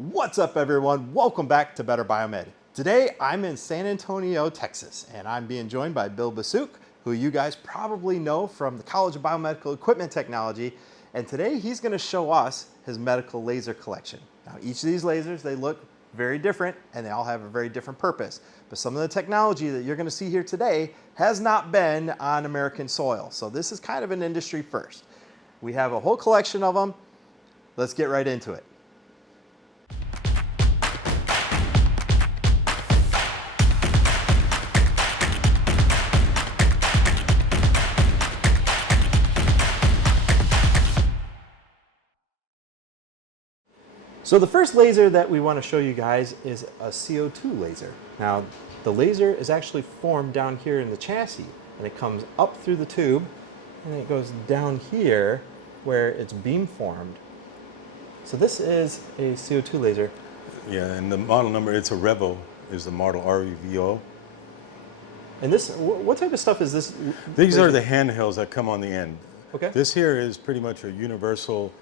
What's up, everyone? Welcome back to Better Biomed. Today I'm in San Antonio, Texas, and I'm being joined by Bill Basuk, who you guys probably know from the College of Biomedical Equipment Technology. And today he's going to show us his medical laser collection. Now, each of these lasers, they look very different and they all have a very different purpose. But some of the technology that you're going to see here today has not been on American soil. So this is kind of an industry first. We have a whole collection of them. Let's get right into it. So the first laser that we want to show you guys is a CO2 laser. Now, the laser is actually formed down here in the chassis, and it comes up through the tube, and it goes down here where it's beam formed. So this is a CO2 laser. Yeah, and the model number, it's a Revo, is the model REVO. And this, what type of stuff is this? These are the handhelds that come on the end. Okay. This here is pretty much a universal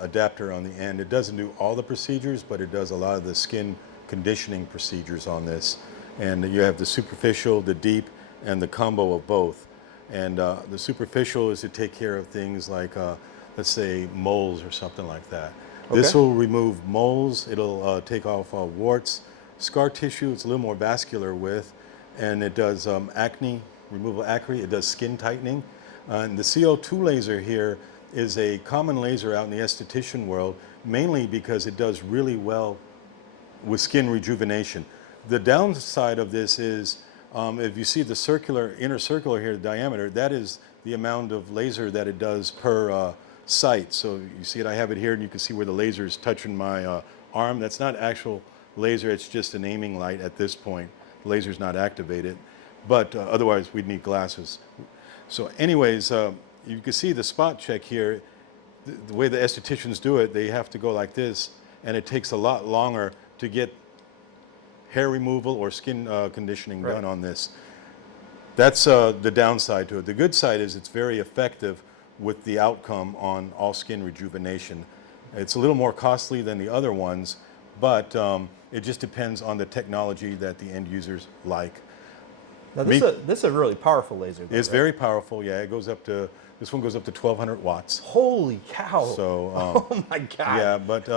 adapter on the end. It doesn't do all the procedures, but it does a lot of the skin conditioning procedures on this. And you have the superficial, the deep, and the combo of both. And the superficial is to take care of things like, let's say, moles or something like that. Okay. This will remove moles. It'll take off warts, scar tissue. It's a little more vascular with, and it does acne, removal of acne. It does skin tightening. And the CO2 laser here is a common laser out in the esthetician world, mainly because it does really well with skin rejuvenation. The downside of this is, if you see the circular, inner circular here, the diameter, that is the amount of laser that it does per site. So you see it, I have it here, and you can see where the laser is touching my arm. That's not actual laser, it's just an aiming light at this point. The laser's not activated, but otherwise we'd need glasses. So anyways, you can see the spot check here. The way the estheticians do it, they have to go like this, and it takes a lot longer to get hair removal or skin conditioning done on this. That's the downside to it. The good side is it's very effective with the outcome on all skin rejuvenation. It's a little more costly than the other ones, but it just depends on the technology that the end users like. Now this is a really powerful laser. Though, it's very powerful, yeah. It goes up to, this one goes up to 1,200 watts. Holy cow. So, oh my God. Yeah, but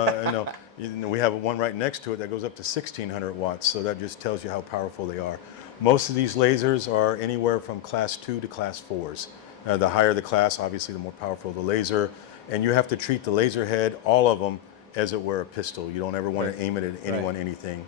you know, we have one right next to it that goes up to 1,600 watts. So that just tells you how powerful they are. Most of these lasers are anywhere from class 2 to class 4s. The higher the class, obviously, the more powerful the laser. And you have to treat the laser head, all of them, as it were a pistol. You don't ever want to aim it at anyone, anything,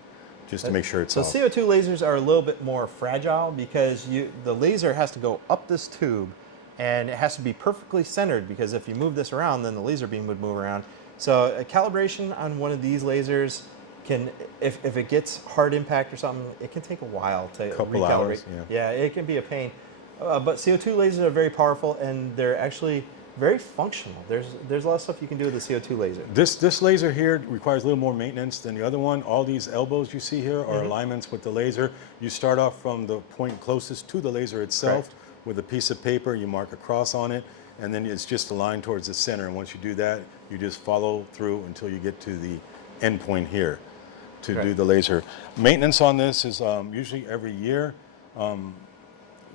just to make sure it's so off. CO2 lasers are a little bit more fragile because the laser has to go up this tube, and it has to be perfectly centered, because if you move this around, then the laser beam would move around. So a calibration on one of these lasers can, if it gets hard impact or something, it can take a while to recalibrate. Hours, yeah, it can be a pain. But CO2 lasers are very powerful, and they're actually very functional. There's a lot of stuff you can do with the CO2 laser. This laser here requires a little more maintenance than the other one. All these elbows you see here are alignments with the laser. You start off from the point closest to the laser itself with a piece of paper. You mark a cross on it, and then it's just aligned towards the center. And once you do that, you just follow through until you get to the end point here to do the laser. Maintenance on this is usually every year.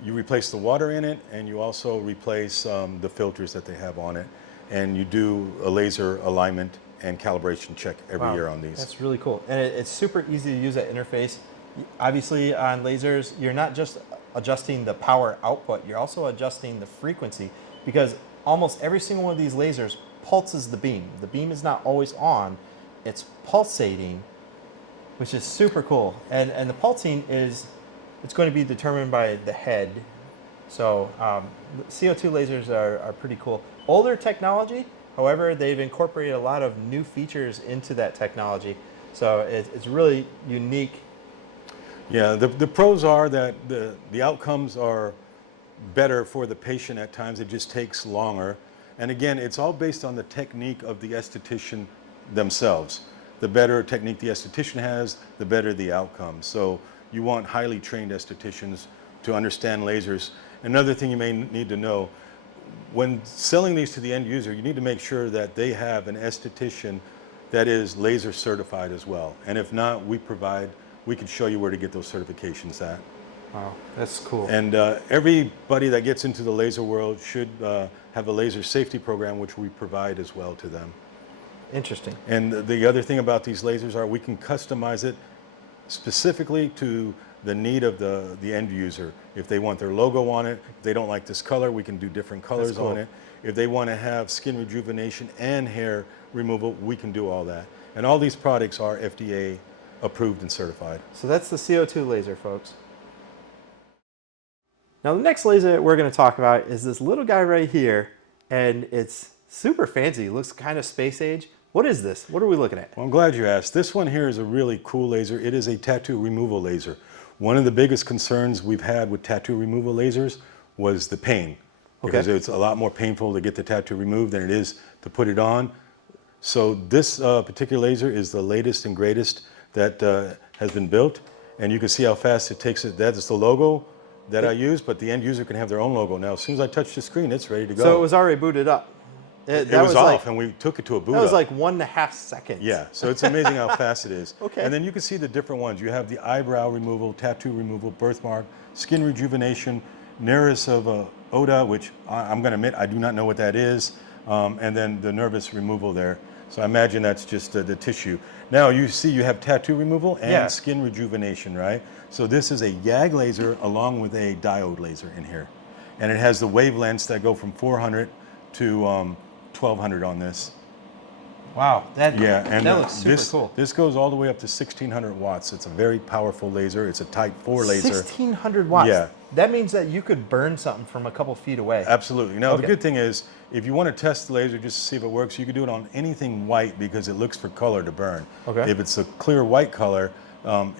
You replace the water in it, and you also replace the filters that they have on it. And you do a laser alignment and calibration check every year on these. That's really cool. And it's super easy to use that interface. Obviously, on lasers, you're not just adjusting the power output, you're also adjusting the frequency, because almost every single one of these lasers pulses the beam. The beam is not always on, it's pulsating, which is super cool. And the pulsing is, it's going to be determined by the head. So CO2 lasers are pretty cool. Older technology, however, they've incorporated a lot of new features into that technology. So it's really unique. Yeah, the pros are that the outcomes are better for the patient at times. It just takes longer. And again, it's all based on the technique of the esthetician themselves. The better technique the esthetician has, the better the outcome. So you want highly trained estheticians to understand lasers. Another thing you may need to know, when selling these to the end user, you need to make sure that they have an esthetician that is laser certified as well. And if not, we can show you where to get those certifications at. Wow, that's cool. And everybody that gets into the laser world should have a laser safety program, which we provide as well to them. Interesting. And the other thing about these lasers are we can customize it specifically to the need of the end user. If they want their logo on it, if they don't like this color, we can do different colors cool. on it. If they want to have skin rejuvenation and hair removal, we can do all that. And all these products are FDA approved and certified. So that's the CO2 laser, folks. Now the next laser that we're going to talk about is this little guy right here, and it's super fancy. It looks kind of space age. What is this? What are we looking at? Well, I'm glad you asked. This one here is a really cool laser. It is a tattoo removal laser. One of the biggest concerns we've had with tattoo removal lasers was the pain. Because it's a lot more painful to get the tattoo removed than it is to put it on. So this particular laser is the latest and greatest that has been built. And you can see how fast it takes it. That is the logo that I use, but the end user can have their own logo. Now, as soon as I touch the screen, it's ready to go. So it was already booted up. It was off, and we took it to a boot up. That was like 1.5 seconds. Yeah, so it's amazing how fast it is. Okay. And then you can see the different ones. You have the eyebrow removal, tattoo removal, birthmark, skin rejuvenation, nearest of ODA, which I'm going to admit I do not know what that is, and then the nervous removal there. So I imagine that's just the tissue. Now you see you have tattoo removal and skin rejuvenation, right? So this is a YAG laser along with a diode laser in here. And it has the wavelengths that go from 400 to 1200 on this. Wow, that looks super cool. This goes all the way up to 1600 watts. It's a very powerful laser. It's a Type 4 laser. 1600 watts? Yeah. That means that you could burn something from a couple feet away. Absolutely. Now, the good thing is, if you want to test the laser just to see if it works, you can do it on anything white because it looks for color to burn. Okay. If it's a clear white color,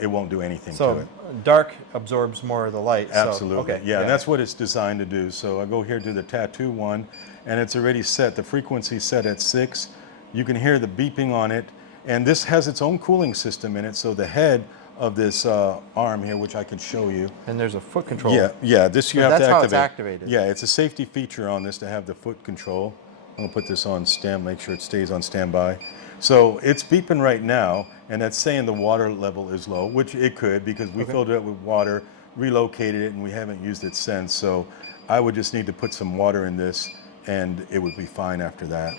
it won't do anything to it. So dark absorbs more of the light. Absolutely. So, Yeah, and that's what it's designed to do. So I go here to the tattoo one, and it's already set. The frequency set at 6. You can hear the beeping on it, and this has its own cooling system in it. So the head of this arm here, which I can show you. And there's a foot control. Yeah. This you have to activate. That's how it's activated. Yeah, it's a safety feature on this to have the foot control. I'm gonna put this on make sure it stays on standby. So it's beeping right now, and that's saying the water level is low, which it could because we filled it up with water, relocated it, and we haven't used it since. So I would just need to put some water in this, and it would be fine after that.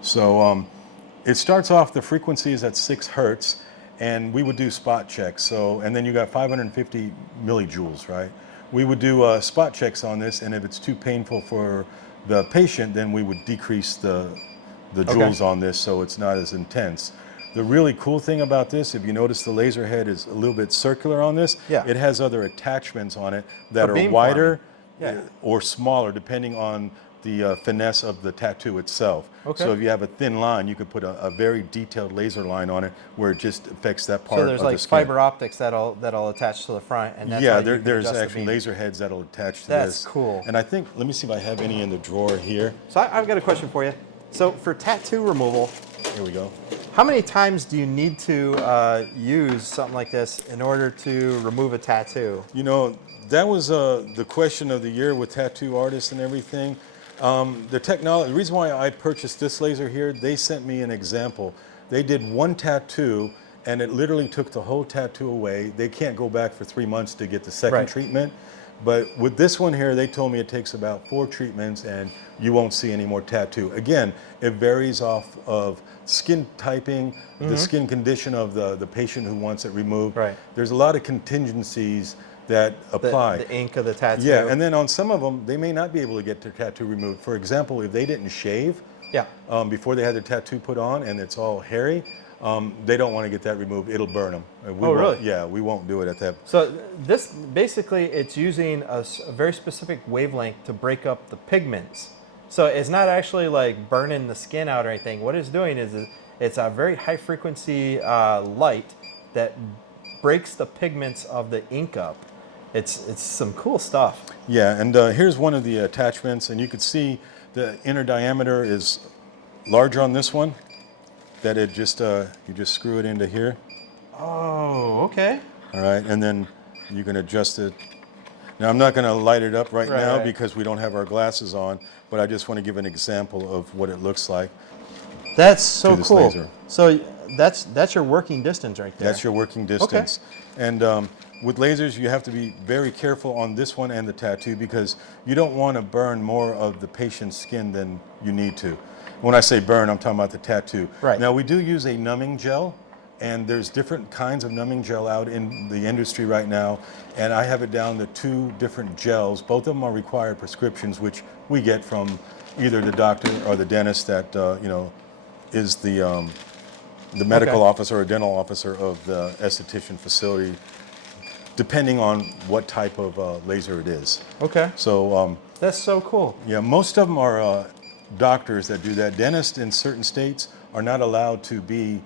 So it starts off, the frequency is at 6 hertz, and we would do spot checks. So, and then you got 550 millijoules, right? We would do spot checks on this, and if it's too painful for the patient, then we would decrease the joules on this so it's not as intense. The really cool thing about this, if you notice the laser head is a little bit circular on this, it has other attachments on it that are wider or smaller depending on the finesse of the tattoo itself. So if you have a thin line, you could put a very detailed laser line on it where it just affects that part of the skin. So there's like fiber optics that'll attach to the front, and that's there's actually laser heads that'll attach to this. That's cool. And I think, let me see if I have any in the drawer here. So I've got a question for you. So for tattoo removal, here we go. How many times do you need to use something like this in order to remove a tattoo? You know, that was the question of the year with tattoo artists and everything. The reason why I purchased this laser here, they sent me an example. They did one tattoo and it literally took the whole tattoo away. They can't go back for 3 months to get the second treatment. But with this one here, they told me it takes about 4 treatments and you won't see any more tattoo. Again, it varies off of skin typing, the skin condition of the patient who wants it removed. There's a lot of contingencies that apply. The ink of the tattoo. Yeah, and then on some of them, they may not be able to get their tattoo removed. For example, if they didn't shave before they had their tattoo put on and it's all hairy, they don't want to get that removed. It'll burn them. Really? Yeah, we won't do it at that. So this, basically, it's using a very specific wavelength to break up the pigments. So it's not actually like burning the skin out or anything. What it's doing is it's a very high frequency light that breaks the pigments of the ink up. It's some cool stuff. Yeah, and here's one of the attachments, and you can see the inner diameter is larger on this one. That it just you just screw it into here. Oh, okay. All right, and then you can adjust it. Now I'm not going to light it up right now because we don't have our glasses on, but I just want to give an example of what it looks like. That's so to this cool. laser. So that's your working distance right there. That's your working distance. And with lasers, you have to be very careful on this one and the tattoo because you don't want to burn more of the patient's skin than you need to. When I say burn, I'm talking about the tattoo. Right. Now, we do use a numbing gel, and there's different kinds of numbing gel out in the industry right now, and I have it down to 2 different gels. Both of them are required prescriptions, which we get from either the doctor or the dentist that you know is the medical officer or dental officer of the esthetician facility, depending on what type of laser it is. Okay. So That's so cool. yeah, most of them are doctors that do that. Dentists in certain states are not allowed to be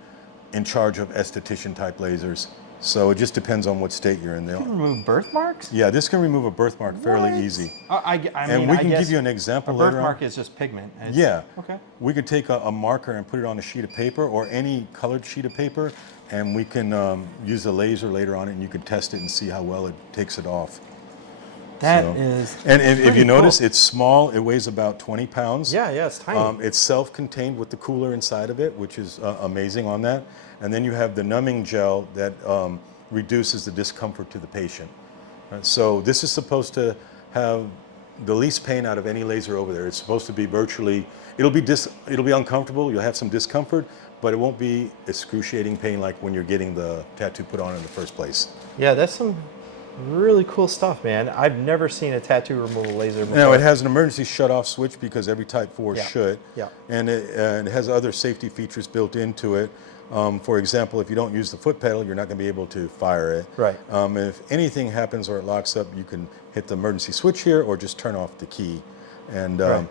in charge of esthetician type lasers. So it just depends on what state you're in. You can remove birthmarks? Yeah, this can remove a birthmark fairly What? easy. I mean, And we I can guess give you an example a later birthmark on. is just pigment. It's- Yeah. Okay. We could take a marker and put it on a sheet of paper or any colored sheet of paper, and we can use a laser later on it, and you can test it and see how well it takes it off. That So- is. And if pretty you notice, cool. it's small. It weighs about 20 pounds. Yeah, it's tiny. It's self-contained with the cooler inside of it, which is amazing on that. And then you have the numbing gel that reduces the discomfort to the patient. So this is supposed to have the least pain out of any laser over there. It's supposed to be virtually, it'll be uncomfortable. You'll have some discomfort, but it won't be excruciating pain like when you're getting the tattoo put on in the first place. Yeah, that's some really cool stuff, man. I've never seen a tattoo removal laser before. Now, it has an emergency shut-off switch because every Type 4 Yeah. should. Yeah. And it has other safety features built into it. For example, if you don't use the foot pedal, you're not going to be able to fire it. Right. If anything happens or it locks up, you can hit the emergency switch here or just turn off the key. And Right.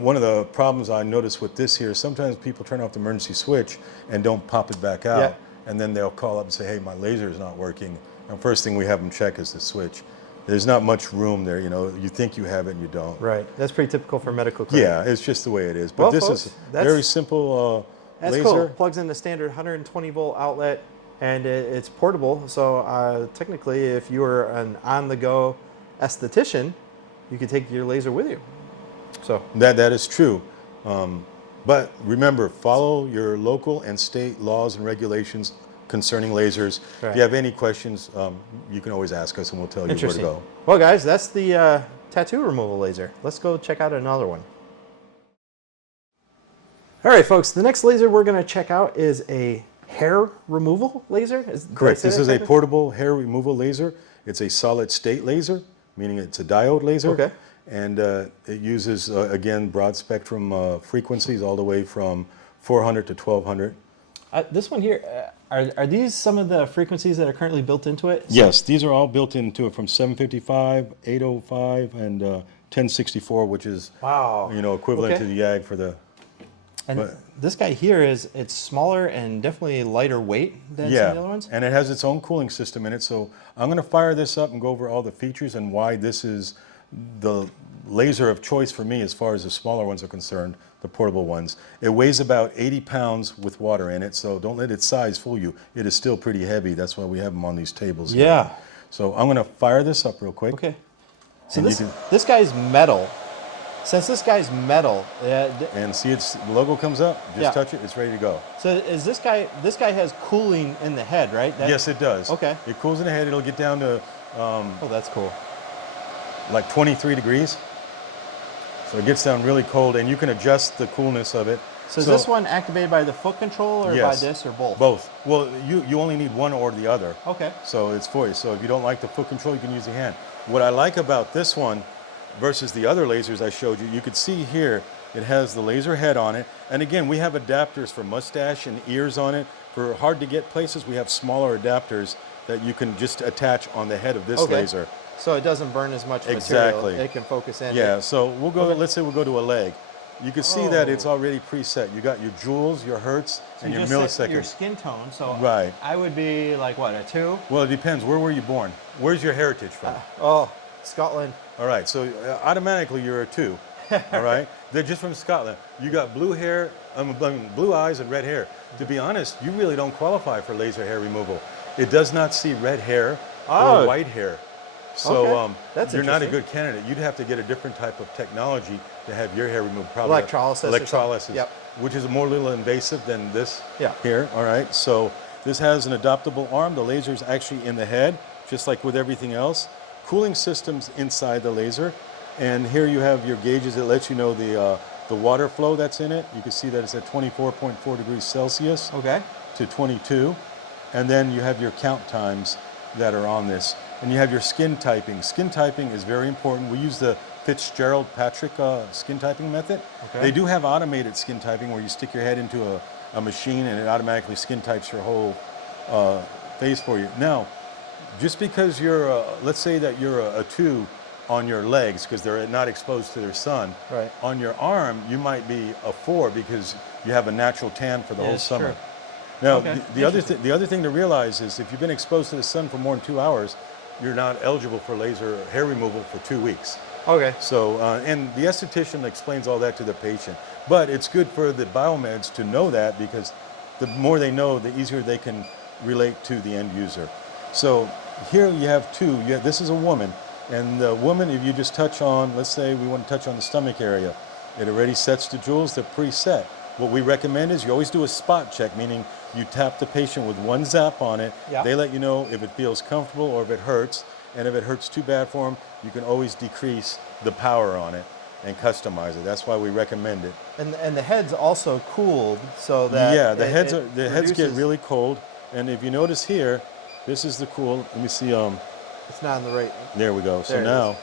one of the problems I notice with this here, sometimes people turn off the emergency switch and don't pop it back out. Yeah. And then they'll call up and say, hey, my laser is not working. And first thing we have them check is the switch. There's not much room there, you know. You think you have it and you don't. Right. That's pretty typical for medical equipment. Yeah, it's just the way it is. But Well, this folks, is that's- very simple That's laser. cool. Plugs in the standard 120 volt outlet, and it's portable. So technically, if you were an on-the-go esthetician, you could take your laser with you. So That is true. But remember, follow your local and state laws and regulations concerning lasers. Right. If you have any questions, you can always ask us and we'll tell you where to interesting. go. Well, guys, that's the tattoo removal laser. Let's go check out another one. All right, folks. The next laser we're going to check out is a hair removal laser. Did I Correct. say This that is a correctly? portable hair removal laser. It's a solid state laser, meaning it's a diode laser. Okay. And it uses, again, broad spectrum frequencies all the way from 400 to 1200. This one here, are these some of the frequencies that are currently built into it? Yes, these are all built into it from 755, 805, and 1064, which is Wow. equivalent Okay. to the YAG for the. And But- this guy here it's smaller and definitely lighter weight than some of the other ones. and it has its own cooling system in it. So I'm going to fire this up and go over all the features and why this is the laser of choice for me as far as the smaller ones are concerned, the portable ones. It weighs about 80 pounds with water in it, so don't let its size fool you. It is still pretty heavy. That's why we have them on these tables here. Yeah. So I'm going to fire this up real quick. Okay. So And you this can- this guy's metal. Since this guy's metal, And see its logo comes up. Just Yeah. touch it. It's ready to go. so is this guy? This guy has cooling in the head, right? Yes, it does. Okay. It cools in the head. It'll get down to Oh, that's cool. like 23 degrees. So it gets down really cold, and you can adjust the coolness of it. So is this one activated by the foot control or by Yes. this or both? Both. Well, you only need one or the other. Okay. So it's for you. So if you don't like the foot control, you can use the hand. What I like about this one versus the other lasers I showed you, you could see here it has the laser head on it. And again, we have adapters for mustache and ears on it. For hard to get places, we have smaller adapters that you can just attach on the head of this Okay. laser. So it doesn't burn as much Exactly. material. It can focus in. Yeah, so we'll go, Okay. let's say we'll go to a leg. You can see that Oh. it's already preset. You got your joules, your hertz, So and you your just set milliseconds. your skin tone. So Right. I would be like what, a 2? Well, it depends. Where were you born? Where's your heritage from? Oh, Scotland. All right, so automatically you're a 2. All right, they're just from Scotland. You got blue hair, blue eyes, and red hair. To be honest, you really don't qualify for laser hair removal. It does not see red hair Oh. or white hair. So Okay. That's you're not a interesting. good candidate. You'd have to get a different type of technology to have your hair removed. Probably Electrolysis or something. electrolysis, Yep. which is more little invasive than this Yeah. here. All right. So this has an adaptable arm. The laser is actually in the head, just like with everything else. Cooling systems inside the laser, and here you have your gauges that let you know the water flow that's in it. You can see that it's at 24.4 degrees Celsius Okay. to 22, and then you have your count times that are on this, and you have your skin typing. Skin typing is very important. We use the Fitzgerald-Patrick skin typing method. Okay. They do have automated skin typing where you stick your head into a machine and it automatically skin types your whole face for you. Now, just because you're, let's say that you're a 2 on your legs because they're not exposed to their sun. Right. On your arm, you might be a 4 because you have a natural tan for the whole it's summer. true. Now, Okay, the other thing to realize is if you've been exposed to the sun for more than 2 hours, you're not eligible for laser hair removal for 2 weeks. Okay. So, and the esthetician explains all that to the patient. But it's good for the biomeds to know that because the more they know, the easier they can relate to the end user. So here you have 2. This is a woman. And the woman, if you just touch on, let's say we want to touch on the stomach area, it already sets the jewels, they're preset. What we recommend is you always do a spot check, meaning you tap the patient with one zap on it. Yeah. They let you know if it feels comfortable or if it hurts. And if it hurts too bad for them, you can always decrease the power on it and customize it. That's why we recommend it. And the head's also cooled so that Yeah, the heads get reduces- really cold. And if you notice here, this is the cool. Let me see. It's not on the right. There we go. So There it now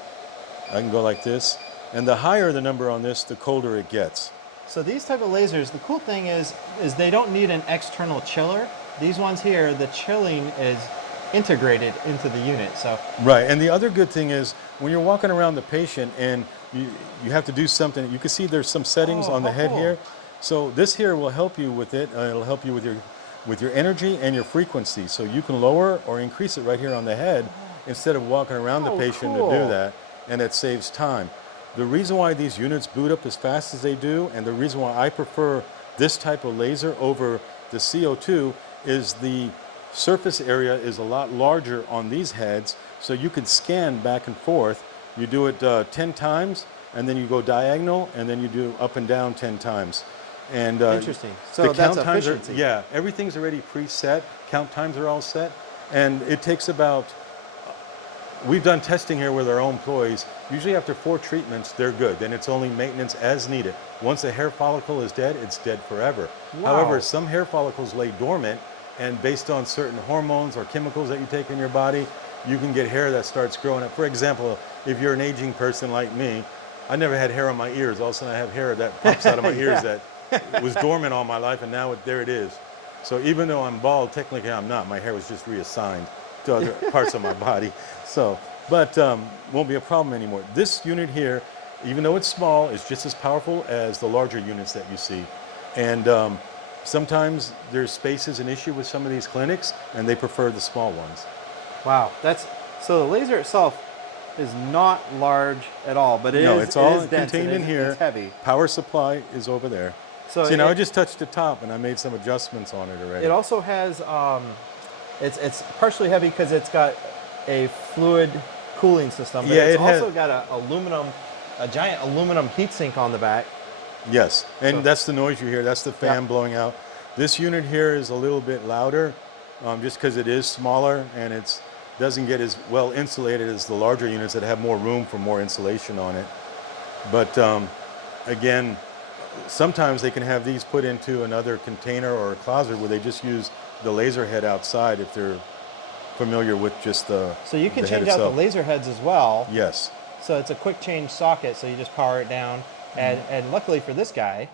I can go like this. And the higher the number on this, the colder it gets. So these type of lasers, the cool thing is they don't need an external chiller. These ones here, the chilling is integrated into the unit. So Right. And the other good thing is when you're walking around the patient and you have to do something, you can see there's some settings on the head cool. here. So this here will help you with it. It'll help you with your energy and your frequency. So you can lower or increase it right here on the head instead of walking around the patient to cool. do that, and it saves time. The reason why these units boot up as fast as they do, and the reason why I prefer this type of laser over the CO2 is the surface area is a lot larger on these heads, so you can scan back and forth. You do it 10 times, and then you go diagonal, and then you do up and down 10 times. And Interesting. So the that's count times efficiency. yeah, everything's already preset. Count times are all set, and it takes about. We've done testing here with our own employees. Usually after 4 treatments, they're good. Then it's only maintenance as needed. Once a hair follicle is dead, it's dead forever. Wow. However, some hair follicles lay dormant, and based on certain hormones or chemicals that you take in your body, you can get hair that starts growing up. For example, if you're an aging person like me, I never had hair on my ears. All of a sudden I have hair that pops out of my ears that was dormant all my life, and now there it is. So even though I'm bald, technically I'm not. My hair was just reassigned to other parts of my body. So, but won't be a problem anymore. This unit here, even though it's small, is just as powerful as the larger units that you see. And sometimes there's space is an issue with some of these clinics, and they prefer the small ones. Wow, so the laser itself is not large at all, but It's all is dense, contained in here. It's heavy. Power supply is over there. So See, now I just touched the top, and I made some adjustments on it already. It also has it's partially heavy because it's got a fluid cooling system, but Yeah, it's it has- also got a giant aluminum heatsink on the back. Yes, and So- that's the noise you hear. That's the fan blowing out. This unit here is a little bit louder, just because it is smaller and it doesn't get as well insulated as the larger units that have more room for more insulation on it. But again, sometimes they can have these put into another container or a closet where they just use the laser head outside if they're familiar with just the So you can the head change out the itself. laser heads as well. Yes. So it's a quick change socket, so you just power it down. And luckily for this guy,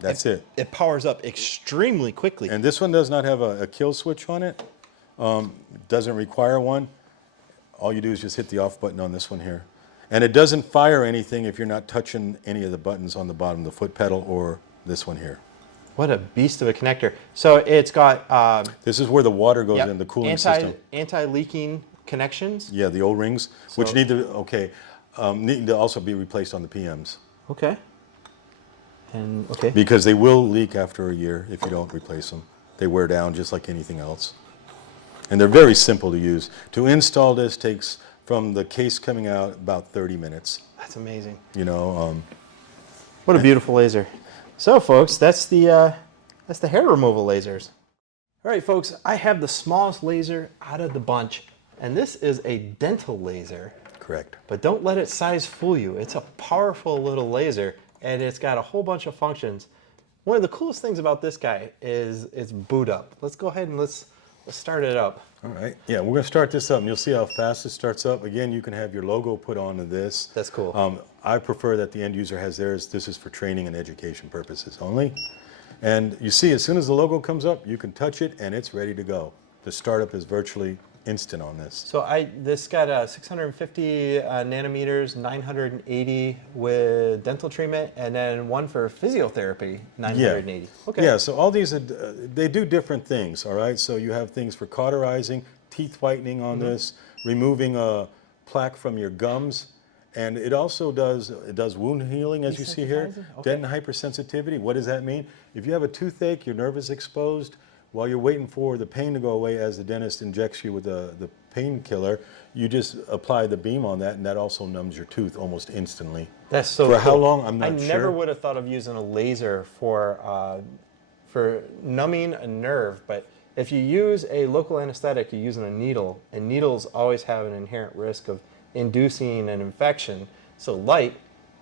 That's it. it powers up extremely quickly. And this one does not have a kill switch on it. Doesn't require one. All you do is just hit the off button on this one here. And it doesn't fire anything if you're not touching any of the buttons on the bottom, the foot pedal or this one here. What a beast of a connector. So it's got This is where the water goes in, the cooling system. anti-leaking connections. Yeah, the O-rings, which So- need to also be replaced on the PMs. Okay. And okay. Because they will leak after a year if you don't replace them. They wear down just like anything else. And they're very simple to use. To install this takes from the case coming out about 30 minutes. That's amazing. You know, What a beautiful laser. So folks, that's the hair removal lasers. All right folks, I have the smallest laser out of the bunch, and this is a dental laser. correct. But don't let its size fool you. It's a powerful little laser, and it's got a whole bunch of functions. One of the coolest things about this guy is its boot up. Let's go ahead and let's start it up. All right. Yeah, we're going to start this up, and you'll see how fast it starts up. Again, you can have your logo put onto this. That's cool. I prefer that the end user has theirs. This is for training and education purposes only. And you see, as soon as the logo comes up, you can touch it, and it's ready to go. The startup is virtually instant on this. So this got 650 nanometers, 980 with dental treatment, and then one for physiotherapy, 980. Yeah. Okay. Yeah, so all these, they do different things, all right? So you have things for cauterizing, teeth whitening on this, removing a plaque from your gums, and it also does wound healing, as you see here. Desensitizing? Okay. Dent hypersensitivity, what does that mean? If you have a toothache, your nerve is exposed, while you're waiting for the pain to go away as the dentist injects you with the painkiller, you just apply the beam on that, and that also numbs your tooth almost instantly. That's so For cool. how long, I'm not sure. I never would have thought of using a laser for numbing a nerve, but if you use a local anesthetic, you're using a needle, and needles always have an inherent risk of inducing an infection. So light,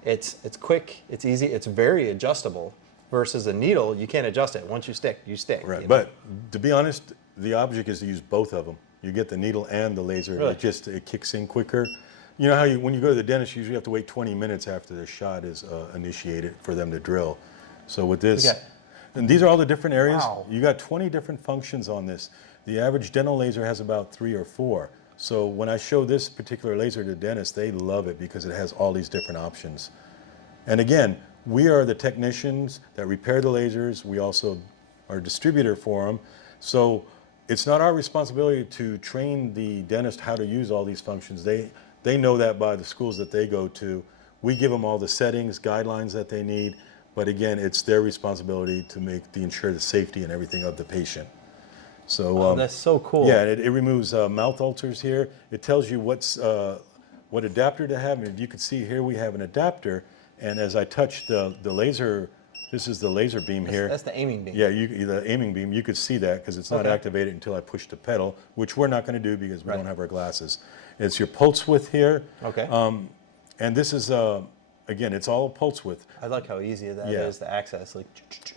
it's quick, it's easy, it's very adjustable. Versus a needle, you can't adjust it. Once you stick, you stick. Right, you know? but to be honest, the object is to use both of them. You get the needle and the laser. Really? It kicks in quicker. You know how when you go to the dentist, you usually have to wait 20 minutes after the shot is initiated for them to drill. So with this, Okay. and these are all the different areas. Wow. You got 20 different functions on this. The average dental laser has about 3 or 4. So when I show this particular laser to dentists, they love it because it has all these different options. And again, we are the technicians that repair the lasers. We also are a distributor for them. So it's not our responsibility to train the dentist how to use all these functions. They know that by the schools that they go to. We give them all the settings, guidelines that they need. But again, it's their responsibility to ensure the safety and everything of the patient. So that's so cool. Yeah, it removes mouth ulcers here. It tells you what adapter to have. And if you can see here, we have an adapter. And as I touch the laser, this is the laser beam here. That's the aiming beam. Yeah, the aiming beam, you could see that because it's not activated until I push the pedal, which we're not going to do because we don't have our glasses. It's your pulse width here. Okay. And this is, again, it's all pulse width. I like how easy that is to access. Like.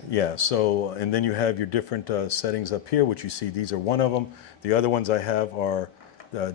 Yeah, so, and then you have your different settings up here, which you see, these are one of them. The other ones I have are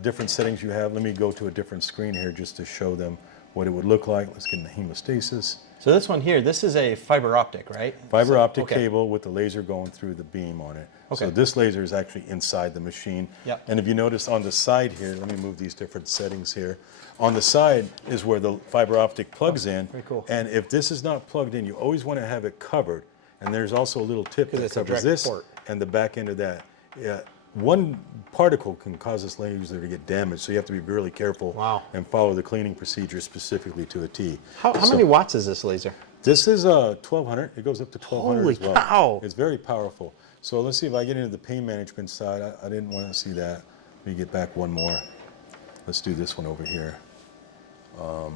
different settings you have. Let me go to a different screen here just to show them what it would look like. Let's get in the hemostasis. So this one here, this is a fiber optic, right? Fiber optic cable with the laser going through the beam on it. Okay. So this laser is actually inside the machine. Yep. And if you notice on the side here, let me move these different settings here. On the side is where the fiber optic plugs in. Very cool. And if this is not plugged in, you always want to have it covered. And there's also a little tip that it's a covers direct this port. and the back end of that. Yeah. One particle can cause this laser to get damaged, so you have to be really careful and follow the cleaning procedure specifically to a T. How many watts is this laser? This is 1200. It goes up to 1200 Holy as well. cow. It's very powerful. So let's see if I get into the pain management side. I didn't want to see that. Let me get back one more. Let's do this one over here. Oh,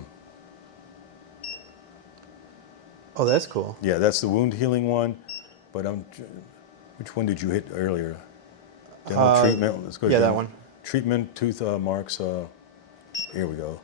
that's cool. Yeah, that's the wound healing one. But which one did you hit earlier? Dental treatment. Let's go. Yeah, to that one. Treatment, tooth marks. Here we go.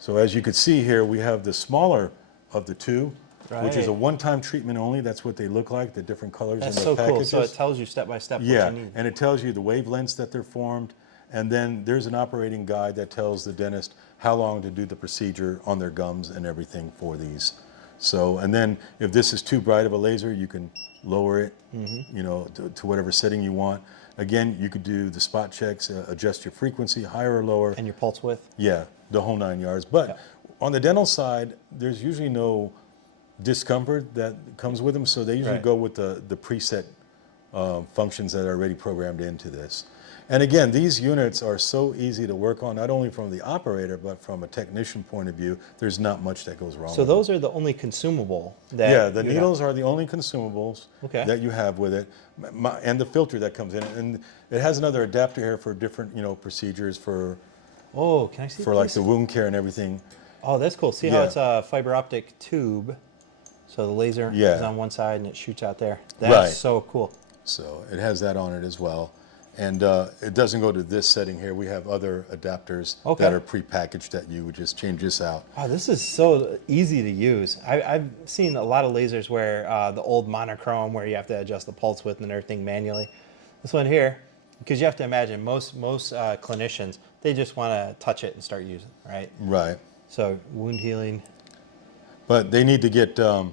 So as you can see here, we have the smaller of the two, which is a one-time treatment only. That's what they look like, the different colors That's in the so packages. cool. So it tells you step by step what you need. And it tells you the wavelengths that they're formed. And then there's an operating guide that tells the dentist how long to do the procedure on their gums and everything for these. So, and then if this is too bright of a laser, you can lower it, you know, to whatever setting you want. Again, you could do the spot checks, adjust your frequency, higher or lower. And your pulse width? Yeah, the whole 9 yards. But on the dental side, there's usually no discomfort that comes with them, so they usually go with the preset functions that are already programmed into this. And again, these units are so easy to work on, not only from the operator, but from a technician point of view. There's not much that goes wrong So with those are the only consumable that Yeah, the needles are the only consumables that you have with it, and the filter that comes in. And it has another adapter here for different, you know, procedures for Oh, can I see for it, like please? the wound care and everything. Oh, that's cool. See how Yeah. it's a fiber optic tube? So the laser is Yeah. on one side and it shoots out there. That's Right. so cool. So it has that on it as well. And it doesn't go to this setting here. We have other adapters Okay. that are prepackaged that you would just change this out. Wow, this is so easy to use. I've seen a lot of lasers where the old monochrome where you have to adjust the pulse width and everything manually. This one here, because you have to imagine most clinicians, they just want to touch it and start using, right? Right. So wound healing, But they need to get, you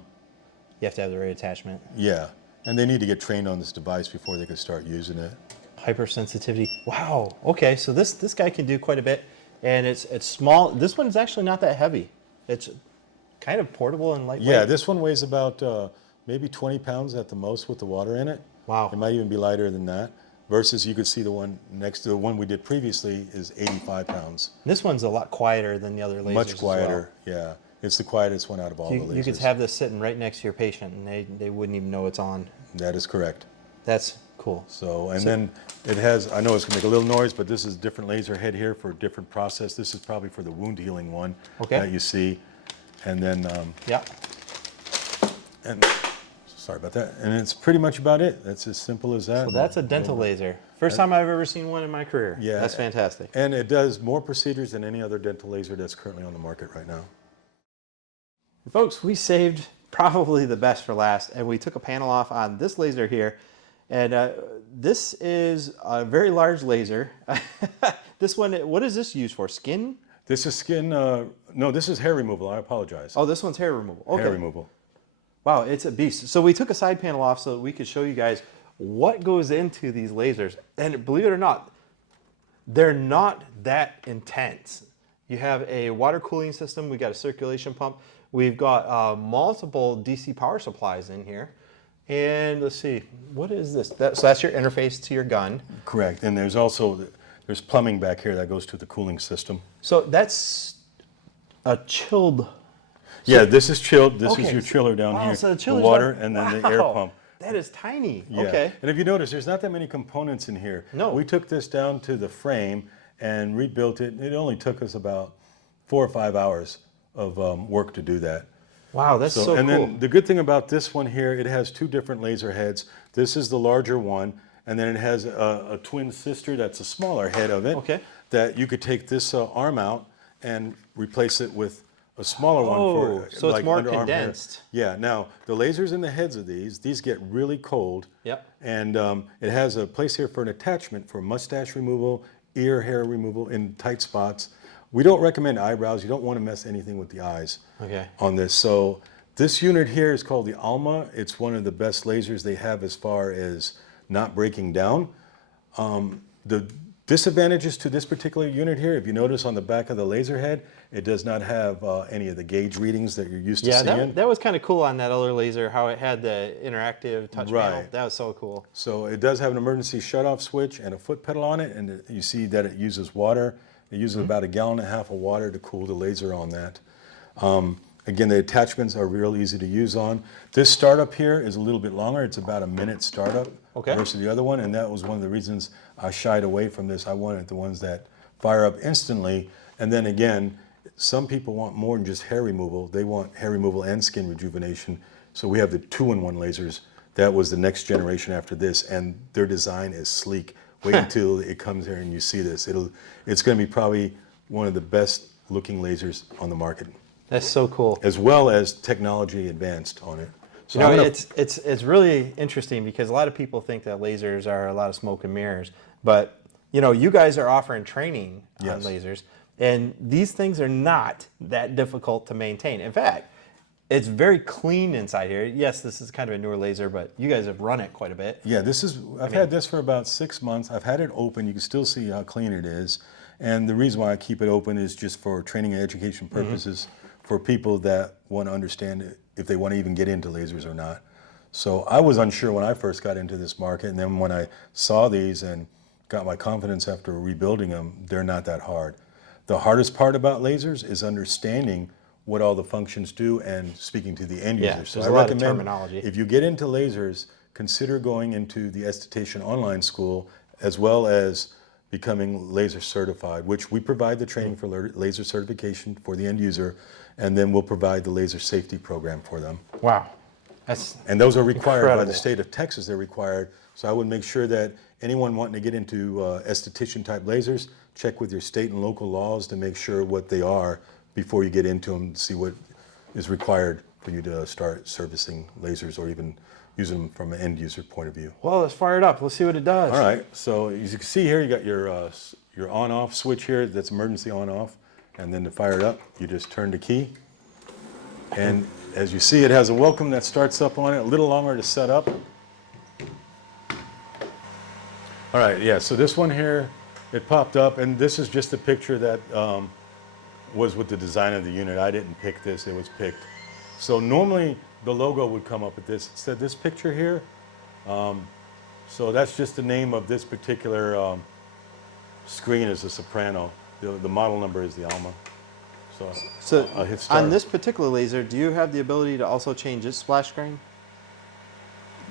have to have the right attachment. yeah, and they need to get trained on this device before they can start using it. Hypersensitivity. Wow. Okay, so this guy can do quite a bit, and it's small. This one's actually not that heavy. It's kind of portable and lightweight. Yeah, this one weighs about maybe 20 pounds at the most with the water in it. Wow. It might even be lighter than that. Versus you could see the one next to the one we did previously is 85 pounds. This one's a lot quieter than the other lasers. Much quieter, yeah. It's the quietest one out of all the lasers. You could have this sitting right next to your patient, and they wouldn't even know it's on. That is correct. That's cool. So, and then it has, I know it's gonna make a little noise, but this is a different laser head here for a different process. This is probably for the wound healing one that you see. And then, Yeah. and sorry about that. And it's pretty much about it. That's as simple as that. So that's a dental laser. First time I've ever seen one in my career. Yeah. That's fantastic. And it does more procedures than any other dental laser that's currently on the market right now. Folks, we saved probably the best for last, and we took a panel off on this laser here. And this is a very large laser. This one, what is this used for? Skin? This is skin, no, this is hair removal. I apologize. Oh, this one's hair removal. Okay. Hair removal. Wow, it's a beast. So we took a side panel off so that we could show you guys what goes into these lasers. And believe it or not, they're not that intense. You have a water cooling system. We got a circulation pump. We've got multiple DC power supplies in here. And let's see, what is this? So that's your interface to your gun. Correct. And there's also, there's plumbing back here that goes to the cooling system. So that's a chilled. Yeah, this is chilled. This Okay. is your chiller down Wow, here. so the the chiller's water down- and then the air Wow, pump. That is tiny. Yeah. Okay. And if you notice, there's not that many components in here. No. We took this down to the frame and rebuilt it. It only took us about 4 or 5 hours of work to do that. Wow, that's so and cool. then the good thing about this one here, it has 2 different laser heads. This is the larger one, and then it has a twin sister that's a smaller head of it. Okay. That you could take this arm out and replace it with a smaller one Oh, for so it's like more underarm hair. condensed. Yeah. Now the lasers in the heads of these get really cold. Yep. And it has a place here for an attachment for mustache removal, ear hair removal in tight spots. We don't recommend eyebrows. You don't want to mess anything with the eyes Okay. on this. So this unit here is called the Alma. It's one of the best lasers they have as far as not breaking down. The disadvantages to this particular unit here, if you notice on the back of the laser head, it does not have any of the gauge readings that you're used to Yeah, seeing. that was kind of cool on that other laser, how it had the interactive touch panel. Right. That was so cool. So it does have an emergency shutoff switch and a foot pedal on it, and you see that it uses water. It uses about 1.5 gallons of water to cool the laser on that. Again, the attachments are real easy to use on. This startup here is a little bit longer. It's about a minute startup versus the other one, and that was one of the reasons I shied away from this. I wanted the ones that fire up instantly, and then again, some people want more than just hair removal. They want hair removal and skin rejuvenation. So we have the 2-in-1 lasers. That was the next generation after this, and their design is sleek. Wait until it comes here and you see this. It's going to be probably one of the best looking lasers on the market, That's so cool. as well as technology advanced on it. So You know, I'm gonna- it's really interesting because a lot of people think that lasers are a lot of smoke and mirrors, but you know, you guys are offering training on Yes. lasers, and these things are not that difficult to maintain. In fact, it's very clean inside here. Yes, this is kind of a newer laser, but you guys have run it quite a bit. Yeah, I've had this for about 6 months. I've had it open. You can still see how clean it is. And the reason why I keep it open is just for training and education purposes for people that want to understand it, if they want to even get into lasers or not. So I was unsure when I first got into this market, and then when I saw these and got my confidence after rebuilding them, they're not that hard. The hardest part about lasers is understanding what all the functions do and speaking to the end user. Yeah, So there's I a lot of recommend terminology. if you get into lasers, consider going into the esthetician online school as well as becoming laser certified, which we provide the training for laser certification for the end user, and then we'll provide the laser safety program for them. Wow. That's And those are required by incredible. the state of Texas, they're required. So I would make sure that anyone wanting to get into esthetician type lasers, check with your state and local laws to make sure what they are before you get into them, see what is required for you to start servicing lasers or even using them from an end user point of view. Well, let's fire it up. Let's see what it does. All right, so as you can see here, you got your on-off switch here, that's emergency on-off. And then to fire it up, you just turn the key. And as you see, it has a welcome that starts up on it, a little longer to set up. All right, yeah, so this one here, it popped up, and this is just a picture that was with the design of the unit. I didn't pick this, it was picked. So normally the logo would come up at this. It said this picture here. So that's just the name of this particular screen is the Soprano. The model number is the Alma. So I'll hit start. On this particular laser, do you have the ability to also change its splash screen?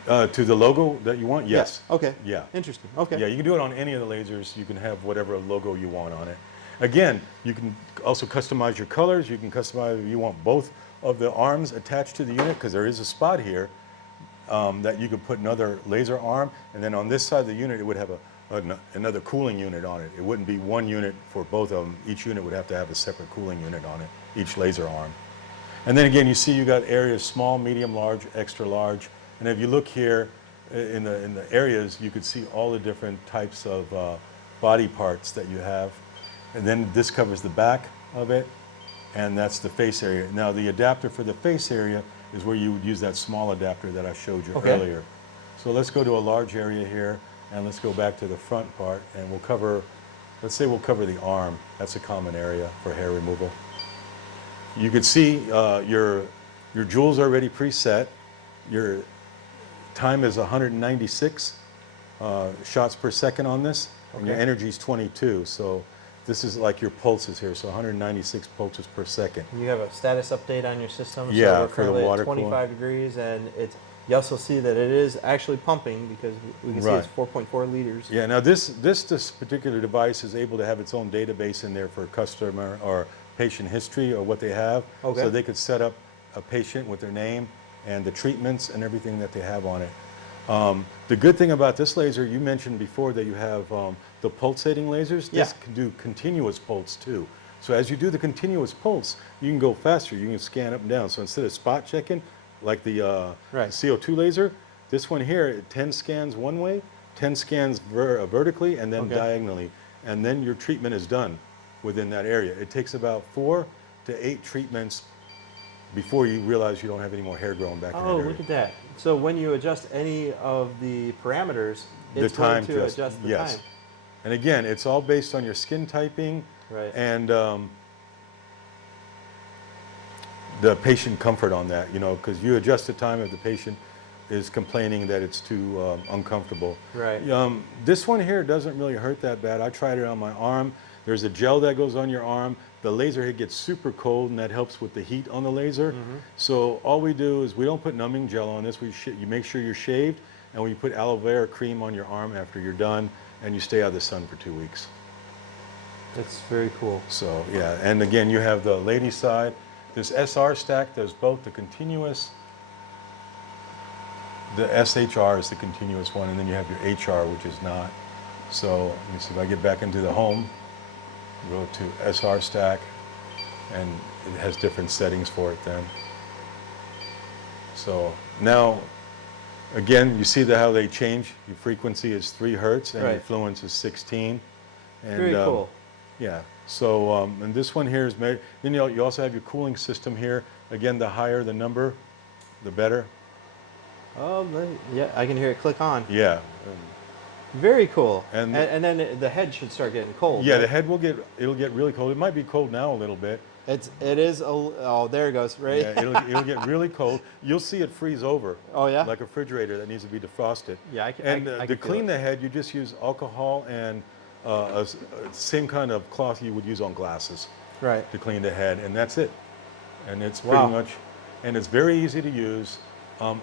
To the logo that you want? Yes. Okay. Yeah. Interesting. Okay. Yeah, you can do it on any of the lasers. You can have whatever logo you want on it. Again, you can also customize your colors. You can customize if you want both of the arms attached to the unit, because there is a spot here that you could put another laser arm, and then on this side of the unit it would have another cooling unit on it. It wouldn't be one unit for both of them. Each unit would have to have a separate cooling unit on it, each laser arm. And then again, you see you got areas small, medium, large, extra large. And if you look here in the areas, you could see all the different types of body parts that you have. And then this covers the back of it, and that's the face area. Now the adapter for the face area is where you would use that small adapter that I showed you earlier. So let's go to a large area here, and let's go back to the front part, and we'll cover, let's say we'll cover the arm. That's a common area for hair removal. You can see your joules are already preset. Your time is 196 shots per second on this, and your energy is 22. So this is like your pulses here, so 196 pulses per second. You have a status update on your system. Yeah, so we're for the currently water at 25 cooling. degrees, and you also see that it is actually pumping, because we can see it's 4.4 liters. Yeah, now this particular device is able to have its own database in there for customer or patient history or what they have. Okay. So they could set up a patient with their name and the treatments and everything that they have on it. The good thing about this laser, you mentioned before that you have the pulsating lasers. This can do continuous pulse too. So as you do the continuous pulse, you can go faster. You can scan up and down. So instead of spot checking, like the CO2 laser, this one here, 10 scans one way, 10 scans vertically, and then diagonally. And then your treatment is done within that area. It takes about 4 to 8 treatments before you realize you don't have any more hair growing back in that area. Oh, look at that. So when you adjust any of the parameters, it's going to adjust the time. And again, it's all based on your skin typing and the patient comfort on that, you know, because you adjust the time if the patient is complaining that it's too uncomfortable. Right. This one here doesn't really hurt that bad. I tried it on my arm. There's a gel that goes on your arm. The laser head gets super cold, and that helps with the heat on the laser. So all we do is we don't put numbing gel on this. You make sure you're shaved, and we put aloe vera cream on your arm after you're done, and you stay out of the sun for 2 weeks. That's very cool. So yeah, and again, you have the lady side. This SR stack does both the continuous, the SHR is the continuous one, and then you have your HR, which is not. So let me see if I get back into the home, go to SR stack, and it has different settings for it then. So now, again, you see how they change. Your frequency is 3 hertz, and your fluence is 16. And, very cool. Yeah. So, and this one here is made. Then you also have your cooling system here. Again, the higher the number, the better. Oh, yeah, I can hear it click on. Yeah. Very cool. And then the head should start getting cold. Yeah, the head it'll get really cold. It might be cold now a little bit. It is. Oh, there it goes. Right. Yeah, it'll get really cold. You'll see it freeze over. Oh yeah. Like a refrigerator that needs to be defrosted. Yeah, I can. And I to can clean the head, you just use alcohol and same kind of cloth you would use on glasses. Right. To clean the head, and that's it. And it's pretty much, and it's very easy to use.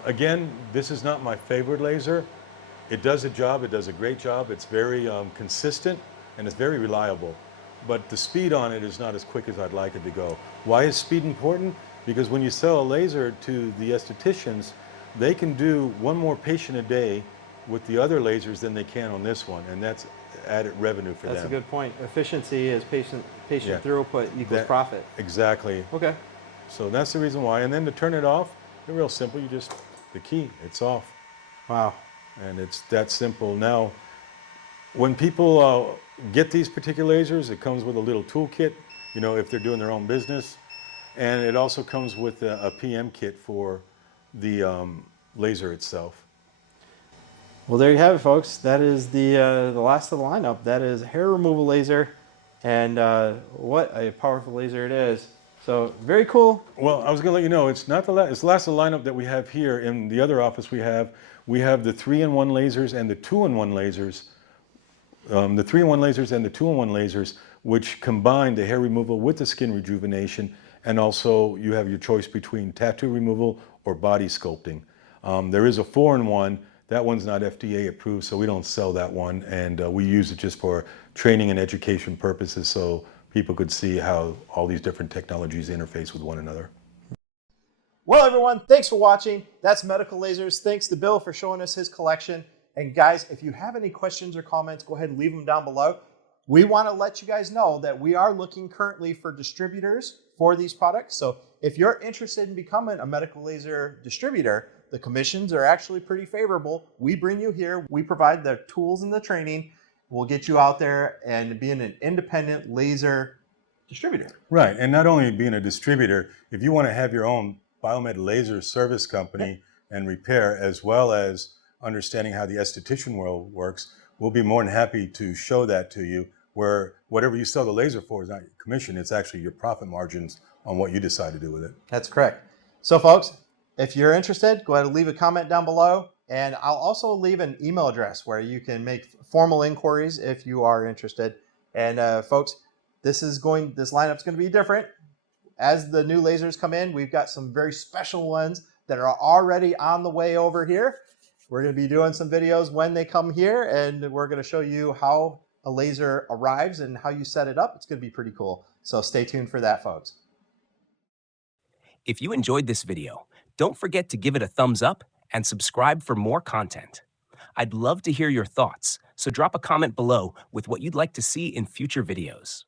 Again, this is not my favorite laser. It does a job. It does a great job. It's very consistent. and it's very reliable. But the speed on it is not as quick as I'd like it to go. Why is speed important? Because when you sell a laser to the estheticians, they can do one more patient a day with the other lasers than they can on this one, and that's added revenue for them. That's a good point. Efficiency is patient Yeah. throughput equals That- profit. Exactly. Okay. So that's the reason why. And then to turn it off, they're real simple. You just, the key, it's off. Wow. And it's that simple. Now, when people get these particular lasers, it comes with a little toolkit, you know, if they're doing their own business. And it also comes with a PM kit for the laser itself. Well, there you have it, folks. That is the last of the lineup. That is hair removal laser, and what a powerful laser it is. So very cool. Well, I was going to let you know, it's not the last, it's the last of the lineup that we have here. In the other office we have the 3-in-1 lasers and the 2-in-1 lasers. The 3-in-1 lasers and the 2-in-1 lasers, which combine the hair removal with the skin rejuvenation, and also you have your choice between tattoo removal or body sculpting. There is a 4-in-1. That one's not FDA approved, so we don't sell that one, and we use it just for training and education purposes, so people could see how all these different technologies interface with one another. Well, everyone, thanks for watching. That's Medical Lasers. Thanks to Bill for showing us his collection. And guys, if you have any questions or comments, go ahead and leave them down below. We want to let you guys know that we are looking currently for distributors for these products. So if you're interested in becoming a medical laser distributor, the commissions are actually pretty favorable. We bring you here. We provide the tools and the training. We'll get you out there and being an independent laser distributor. Right, and not only being a distributor, if you want to have your own Biomed laser service company and repair, as well as understanding how the esthetician world works, we'll be more than happy to show that to you, where whatever you sell the laser for is not your commission, it's actually your profit margins on what you decide to do with it. That's correct. So folks, if you're interested, go ahead and leave a comment down below, and I'll also leave an email address where you can make formal inquiries if you are interested. And folks, this lineup's going to be different. As the new lasers come in, we've got some very special ones that are already on the way over here. We're going to be doing some videos when they come here, and we're going to show you how a laser arrives and how you set it up. It's going to be pretty cool. So stay tuned for that, folks. If you enjoyed this video, don't forget to give it a thumbs up and subscribe for more content. I'd love to hear your thoughts, so drop a comment below with what you'd like to see in future videos.